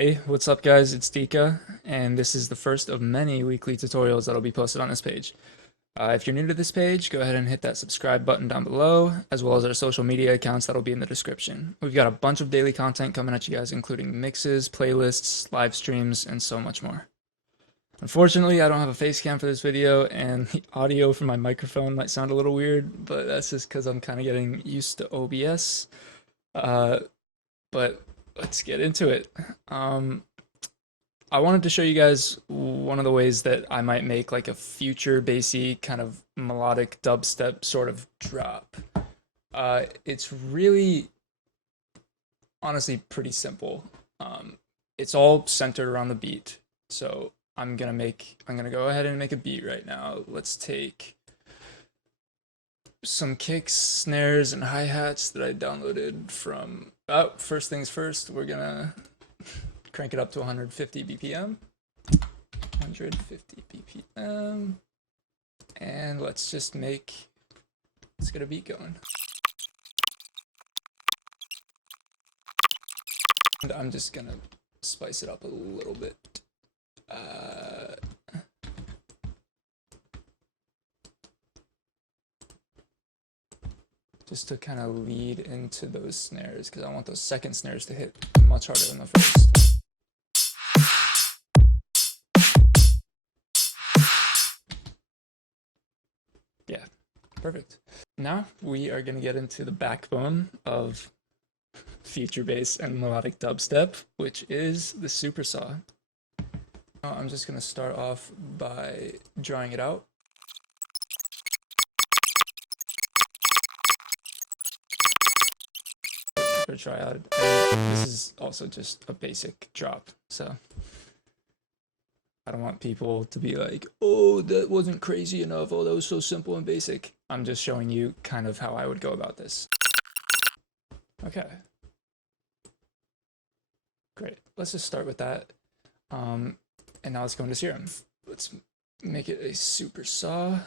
Hey, what's up guys? It's DEEKHA, and this is the first of many weekly tutorials that'll be posted on this page. If you're new to this page, go ahead and hit that subscribe button down below, as well as our social media accounts that'll be in the description. We've got a bunch of daily content coming at you guys, including mixes, playlists, live streams, and so much more. Unfortunately, I don't have a face cam for this video, and the audio from my microphone might sound a little weird, but that's just because I'm kind of getting used to OBS. But let's get into it. I wanted to show you guys one of the ways that I might make like a future bassy kind of melodic dubstep sort of drop. It's really honestly pretty simple. It's all centered around the beat. So I'm gonna go ahead and make a beat right now. Let's take some kicks, snares, and hi-hats that I downloaded from, first things first, we're gonna crank it up to 150 BPM. 150 BPM. And let's get a beat going. And I'm just gonna spice it up a little bit. Just to kind of lead into those snares, because I want those second snares to hit much harder than the first. Yeah, perfect. Now we are going to get into the backbone of future bass and melodic dubstep, which is the supersaw. Now I'm just going to start off by drawing it out. Triad, and this is also just a basic drop, so I don't want people to be like, oh, that wasn't crazy enough, oh, that was so simple and basic. I'm just showing you kind of how I would go about this. Okay, great, let's just start with that, and now let's go into serum. Let's make it a super saw.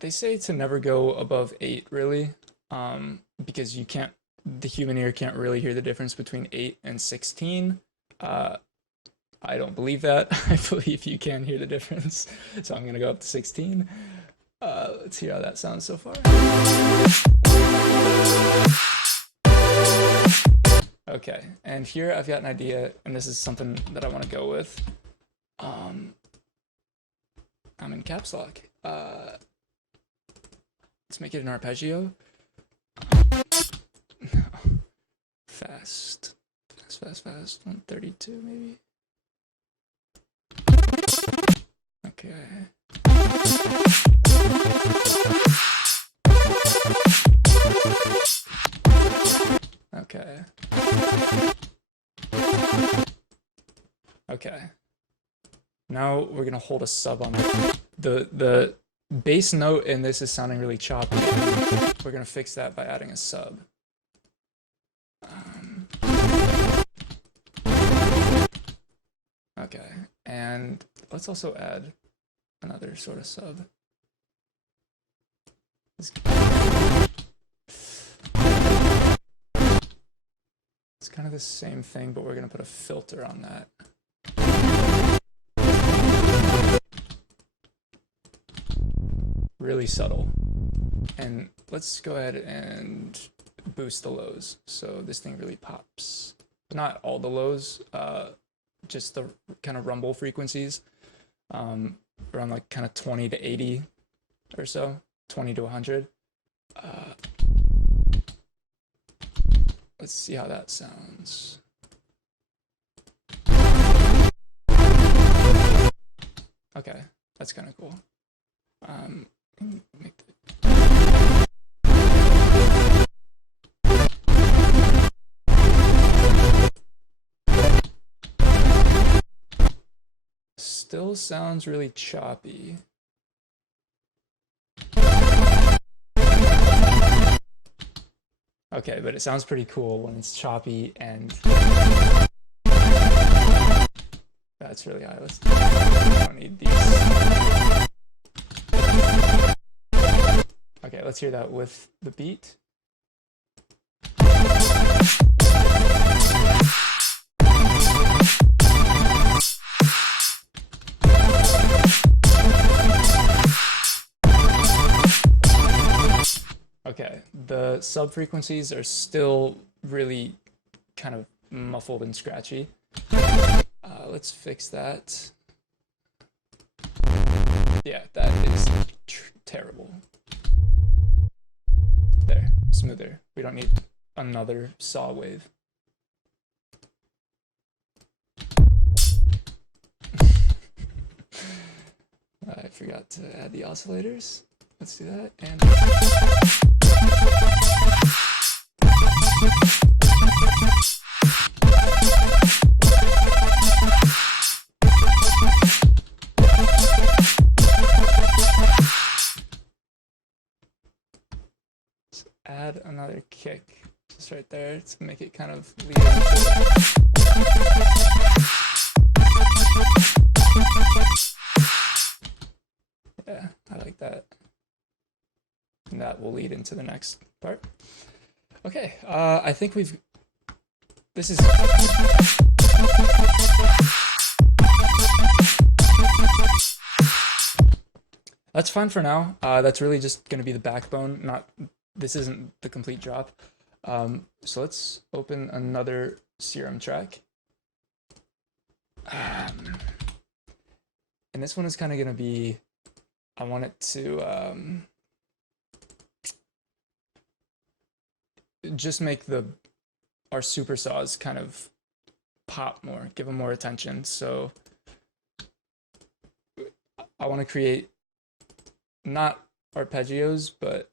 They say to never go above 8 really, because the human ear can't really hear the difference between 8 and 16. I don't believe that. I believe you can hear the difference, so I'm gonna go up to 16. Let's hear how that sounds so far. Okay, and here I've got an idea, and this is something that I want to go with. I'm in caps lock. Let's make it an arpeggio. No. Fast. 132 maybe. Okay. Okay. Okay. Now we're gonna hold a sub on it. The bass note in this is sounding really choppy. We're gonna fix that by adding a sub. Okay, and let's also add another sort of sub. It's kind of the same thing, but we're gonna put a filter on that. Really subtle. And let's go ahead and boost the lows so this thing really pops. Not all the lows, just the kind of rumble frequencies, around like kind of 20 to 80 or so, 20 to 100. Let's see how that sounds. Okay, that's kind of cool. Still sounds really choppy. Okay, but it sounds pretty cool when it's choppy and that's really high. I don't need these. Okay, let's hear that with the beat. Okay, the sub frequencies are still really kind of muffled and scratchy. Let's fix that. Yeah, that is terrible. There, smoother. We don't need another saw wave. I forgot to add the oscillators. Let's do that. And add another kick just right there to make it kind of lead into yeah, I like that. And that will lead into the next part. Okay, I think this is that's fine for now. That's really just going to be the backbone. This isn't the complete drop. So let's open another serum track. And this one is kind of going to be, I want it to just make our super saws kind of pop more, give them more attention. So I want to create not arpeggios, but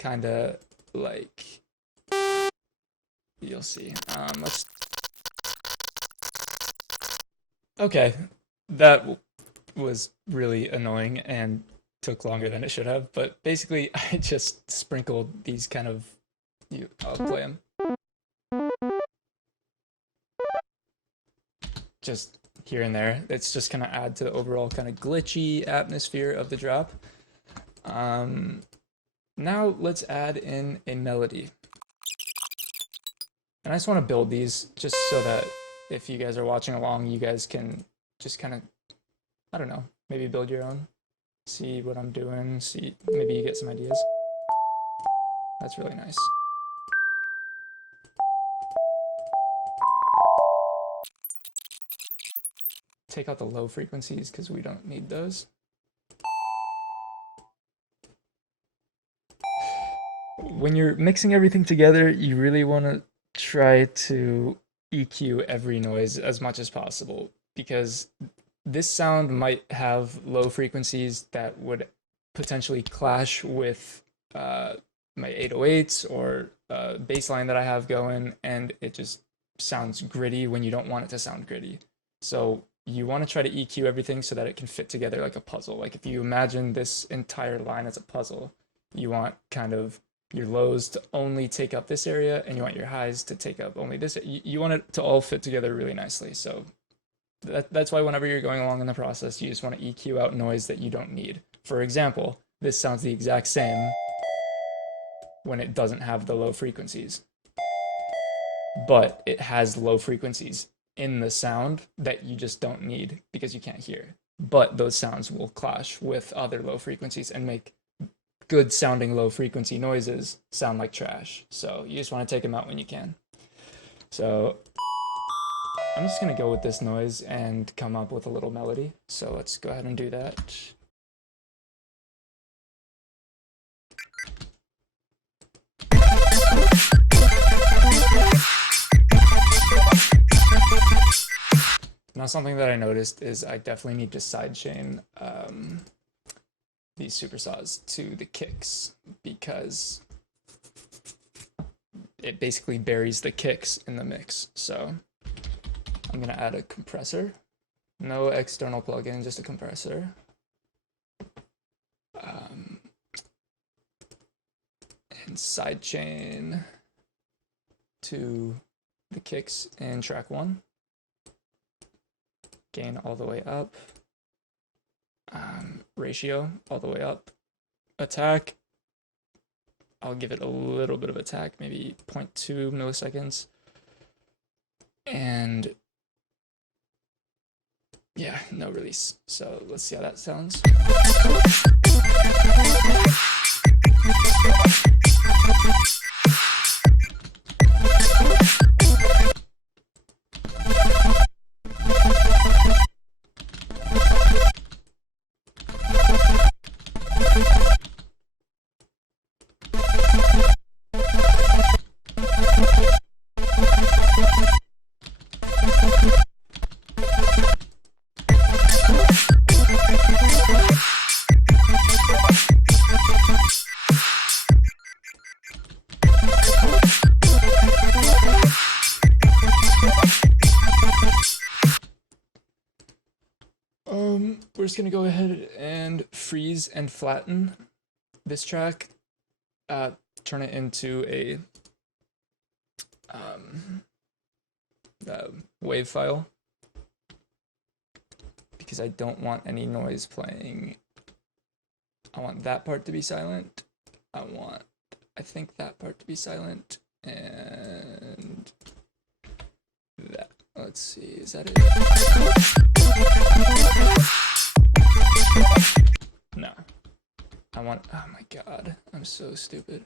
kind of like, you'll see. Okay, that was really annoying and took longer than it should have, but basically I just sprinkled these kind of, I'll play them. Just here and there. It's just gonna add to the overall kind of glitchy atmosphere of the drop. Now let's add in a melody. And I just want to build these just so that if you guys are watching along, you guys can just kind of, I don't know, maybe build your own. See what I'm doing, maybe you get some ideas. That's really nice. Take out the low frequencies because we don't need those. When you're mixing everything together, you really want to try to EQ every noise as much as possible, because this sound might have low frequencies that would potentially clash with my 808s or bass line that I have going, and it just sounds gritty when you don't want it to sound gritty. So you want to try to EQ everything so that it can fit together like a puzzle. Like if you imagine this entire line as a puzzle, you want kind of your lows to only take up this area, and you want your highs to take up only this. You want it to all fit together really nicely. So that's why whenever you're going along in the process, you just want to EQ out noise that you don't need. For example, this sounds the exact same when it doesn't have the low frequencies, but it has low frequencies in the sound that you just don't need because you can't hear. But those sounds will clash with other low frequencies and make good sounding low frequency noises sound like trash. So you just want to take them out when you can. So I'm just going to go with this noise and come up with a little melody. So let's go ahead and do that. Now something that I noticed is I definitely need to sidechain these supersaws to the kicks, because it basically buries the kicks in the mix. So I'm gonna add a compressor, no external plugin, just a compressor. And sidechain to the kicks in track 1. Gain all the way up. Ratio all the way up. Attack, I'll give it a little bit of attack, maybe 0.2 milliseconds. And yeah, no release. So let's see how that sounds. We're just gonna go ahead and freeze and flatten this track, turn it into a wave file because I don't want any noise playing. I want that part to be silent. I think that part to be silent, and that. Let's see, is that it? No. I want, oh my god, I'm so stupid.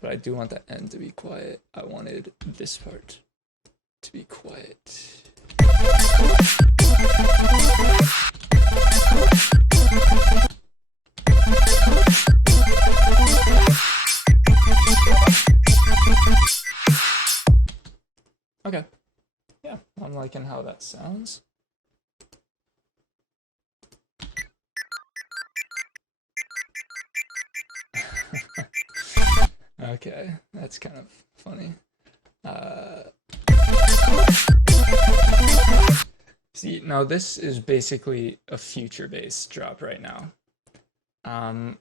But I do want the end to be quiet. I wanted this part to be quiet. Okay. Yeah, I'm liking how that sounds. Okay, that's kind of funny. See, now this is basically a future bass drop right now. And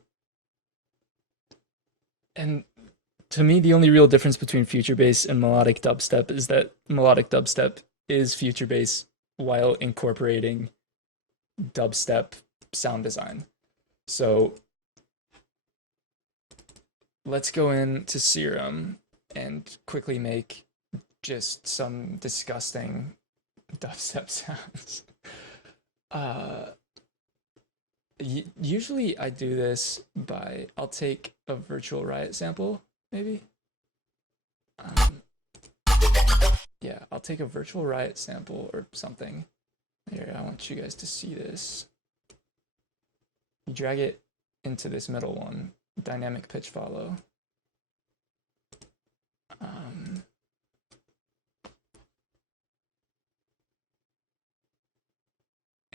to me, the only real difference between future bass and melodic dubstep is that melodic dubstep is future bass while incorporating dubstep sound design. So let's go into Serum and quickly make just some disgusting dubstep sounds. Usually I do this by, I'll take a Virtual Riot sample, maybe. Yeah, I'll take a Virtual Riot sample or something. Here, I want you guys to see this. You drag it into this middle one, dynamic pitch follow.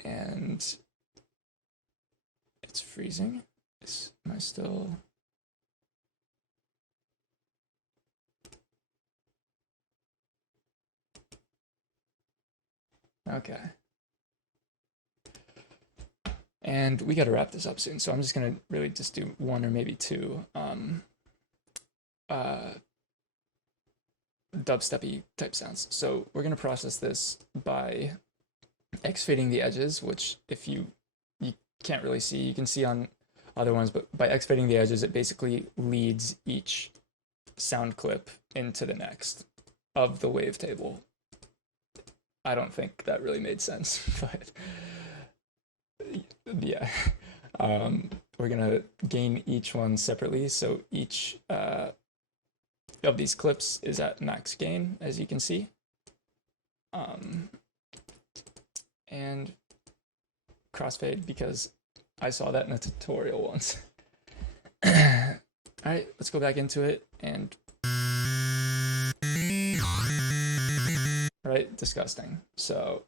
And it's freezing. Am I still? Okay. And we got to wrap this up soon, so I'm just gonna really just do one or maybe two dubsteppy type sounds. So we're gonna process this by X-fading the edges, which if you can't really see, you can see on other ones, but by X-fading the edges, it basically leads each sound clip into the next of the wavetable. I don't think that really made sense, but yeah. We're gonna gain each one separately, so each of these clips is at max gain, as you can see. And crossfade because I saw that in a tutorial once. All right, let's go back into it and right, disgusting. So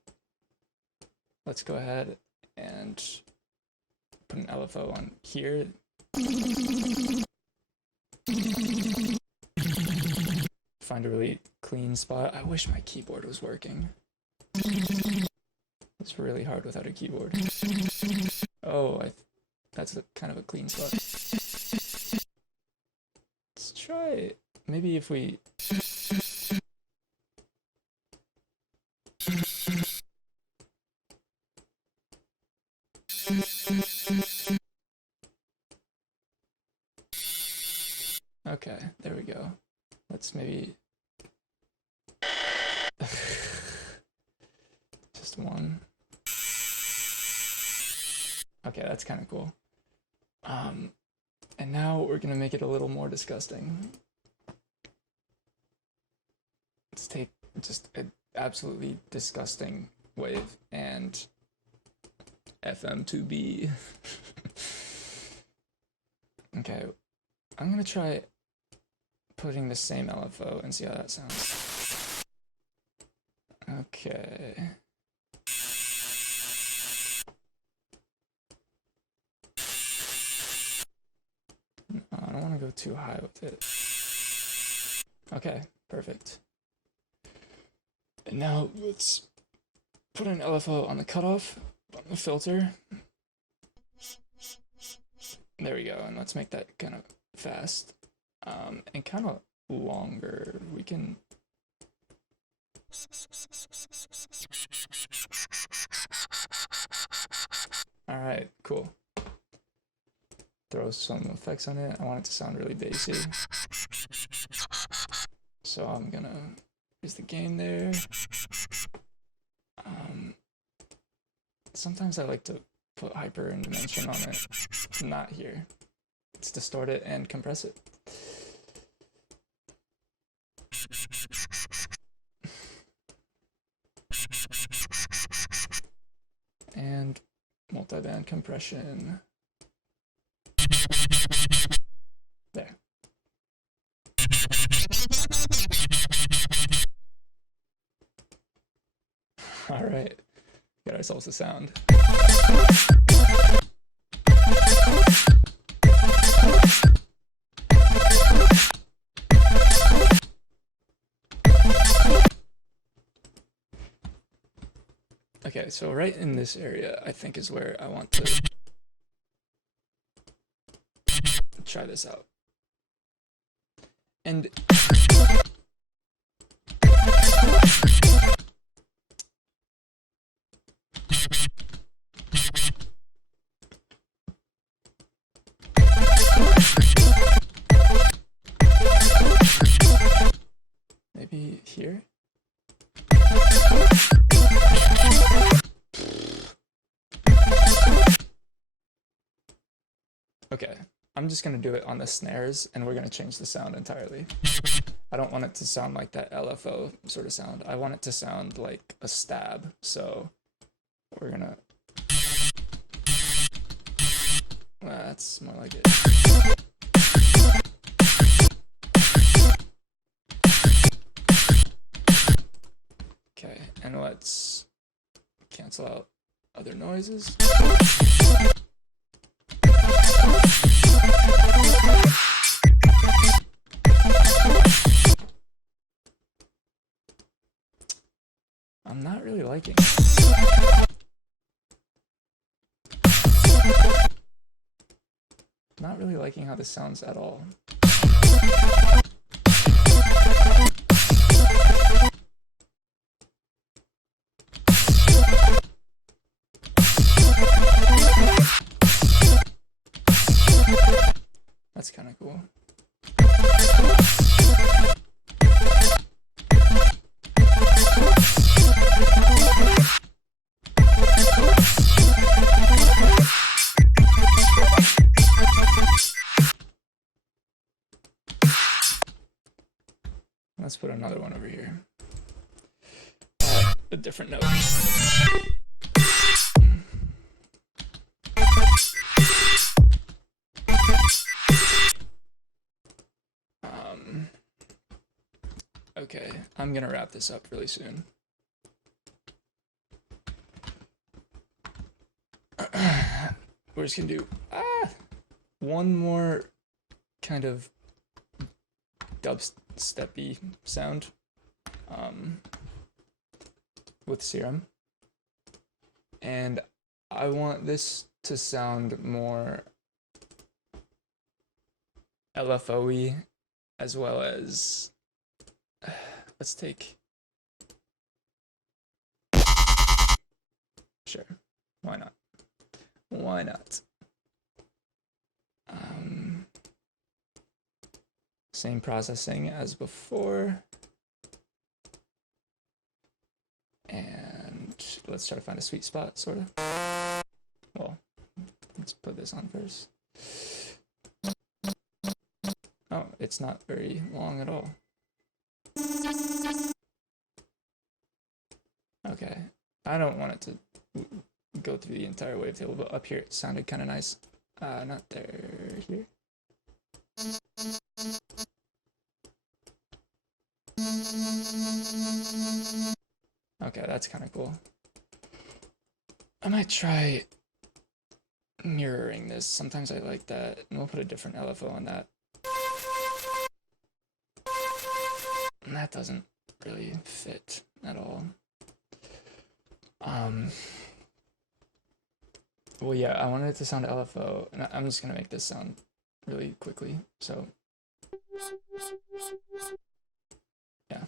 let's go ahead and put an LFO on here. Find a really clean spot. I wish my keyboard was working. It's really hard without a keyboard. Oh, that's kind of a clean spot. Let's try it. Maybe if we... Okay, there we go. Let's maybe... Just one. Okay, that's kind of cool. And now we're gonna make it a little more disgusting. Let's take just an absolutely disgusting wave and FM2B. Okay, I'm gonna try putting the same LFO and see how that sounds. Okay. No, I don't want to go too high with it. Okay, perfect. And now let's put an LFO on the cutoff, on the filter. There we go, and let's make that kind of fast and kind of longer. We can. All right, cool. Throw some effects on it. I want it to sound really bassy. So I'm gonna use the gain there. Sometimes I like to put hyper and dimension on it. Not here. Let's distort it and compress it. And multiband compression. There. All right, get ourselves a sound. Okay, so right in this area, I think is where I want to try this out. And maybe here? Okay, I'm just gonna do it on the snares and we're gonna change the sound entirely. I don't want it to sound like that LFO sort of sound. I want it to sound like a stab, so we're gonna... That's more like it. Okay, and let's cancel out other noises. I'm not really liking it. Not really liking how this sounds at all. That's kind of cool. Let's put another one over here. A different note. Okay, I'm gonna wrap this up really soon. We're just gonna do one more kind of dubstep-y sound with Serum, and I want this to sound more LFO-y as well as let's take, sure, why not? Why not? Same processing as before. And let's try to find a sweet spot, sort of. Well, Let's put this on first. Oh, it's not very long at all. Okay, I don't want it to go through the entire wavetable, but up here it sounded kind of nice. Not there, here. Okay, that's kind of cool. I might try mirroring this. Sometimes I like that, and we'll put a different LFO on that. And that doesn't really fit at all. Well, yeah, I wanted it to sound LFO, and I'm just gonna make this sound really quickly. So, yeah,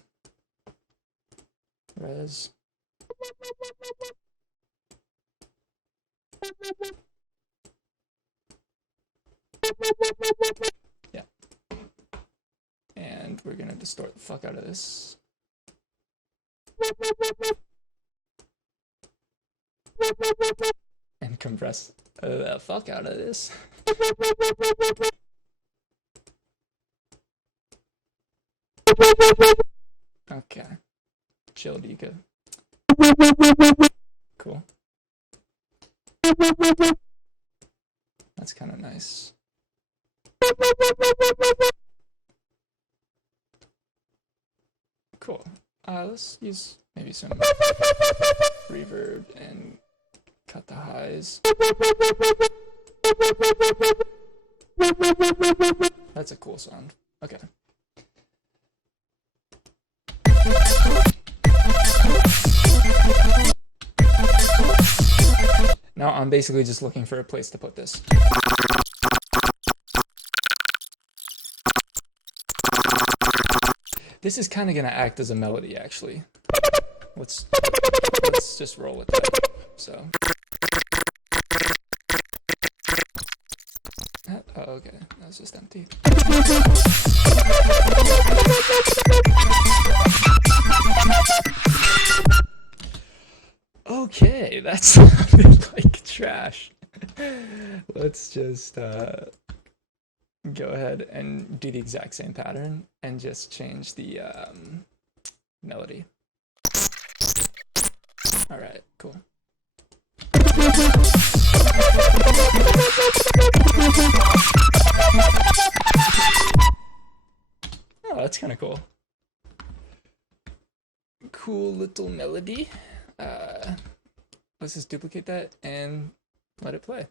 res. Yeah, and we're gonna distort the fuck out of this. And compress the fuck out of this. Okay. Chill, DEEKHA. Cool. That's kind of nice. Cool. Let's use maybe some reverb and cut the highs. That's a cool sound. Okay. Now I'm basically just looking for a place to put this. This is kind of going to act as a melody, actually. Let's just roll with that. So. Oh, okay. That's just empty. Okay, that sounded like trash. Let's just go ahead and do the exact same pattern and just change the melody. All right, cool. Oh, that's kind of cool. Cool little melody. Let's just duplicate that and let it play.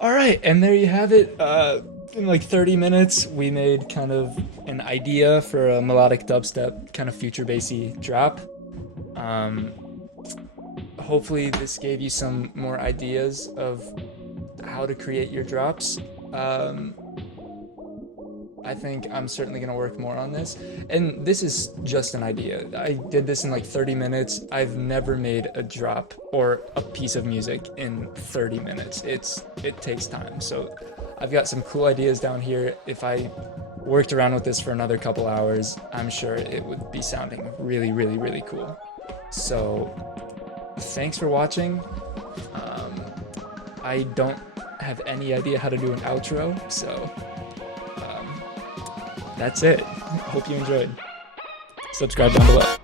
All right, and there you have it. In like 30 minutes, we made kind of an idea for a melodic dubstep, kind of future bassy drop. Hopefully this gave you some more ideas of how to create your drops. I think I'm certainly going to work more on this. And this is just an idea. I did this in like 30 minutes. I've never made a drop or a piece of music in 30 minutes. It takes time. So I've got some cool ideas down here. If I worked around with this for another couple hours, I'm sure it would be sounding really, really, really cool. So thanks for watching. I don't have any idea how to do an outro, so that's it. Hope you enjoyed. Subscribe down below.